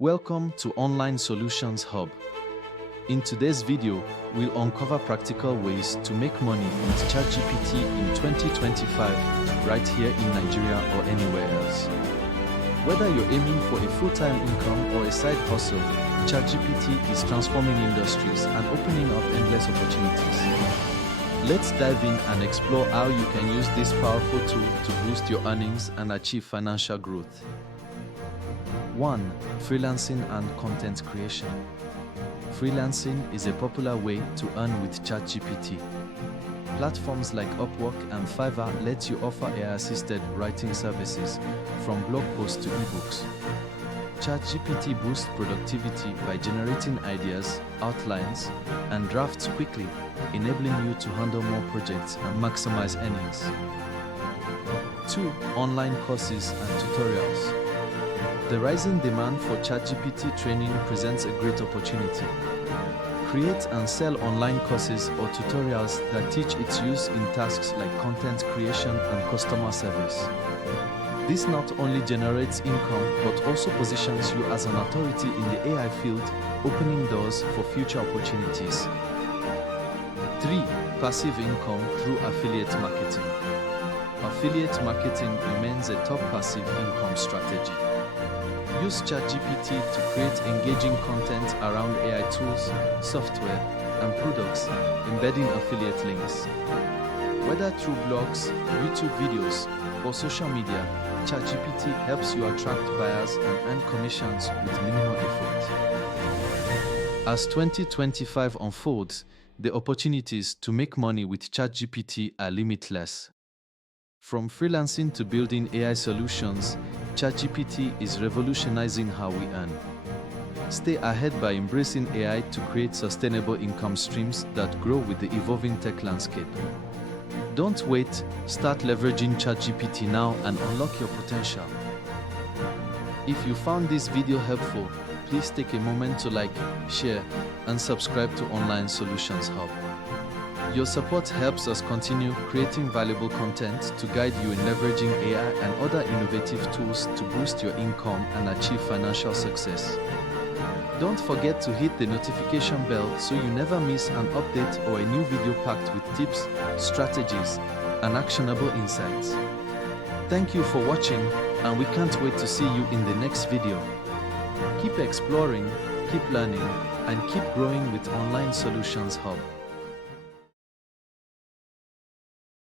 Welcome to Online Solutions Hub. In today's video, we'll uncover practical ways to make money with Chatgpt in 2025, right here in Nigeria or anywhere else. Whether you're aiming for a full-time income or a side hustle, Chatgpt is transforming industries and opening up endless opportunities. Let's dive in and explore how you can use this powerful tool to boost your earnings and achieve financial growth. 1. Freelancing and content creation. Freelancing is a popular way to earn with Chatgpt. Platforms like Upwork and Fiverr let you offer AI-assisted writing services, from blog posts to ebooks. Chatgpt boosts productivity by generating ideas, outlines, and drafts quickly, enabling you to handle more projects and maximize earnings. 2. Online courses and tutorials. The rising demand for Chatgpt training presents a great opportunity. Create and sell online courses or tutorials that teach its use in tasks like content creation and customer service. This not only generates income but also positions you as an authority in the AI field, opening doors for future opportunities. 3. Passive income through affiliate marketing. Affiliate marketing remains a top passive income strategy. Use Chatgpt to create engaging content around AI tools, software, and products, embedding affiliate links. Whether through blogs, YouTube videos, or social media, Chatgpt helps you attract buyers and earn commissions with minimal effort. As 2025 unfolds, the opportunities to make money with Chatgpt are limitless. From freelancing to building AI solutions, Chatgpt is revolutionizing how we earn. Stay ahead by embracing AI to create sustainable income streams that grow with the evolving tech landscape. Don't wait, start leveraging Chatgpt now and unlock your potential. If you found this video helpful, please take a moment to like, share, and subscribe to Online Solutions Hub. Your support helps us continue creating valuable content to guide you in leveraging AI and other innovative tools to boost your income and achieve financial success. Don't forget to hit the notification bell so you never miss an update or a new video packed with tips, strategies, and actionable insights. Thank you for watching, and we can't wait to see you in the next video. Keep exploring, keep learning, and keep growing with Online Solutions Hub.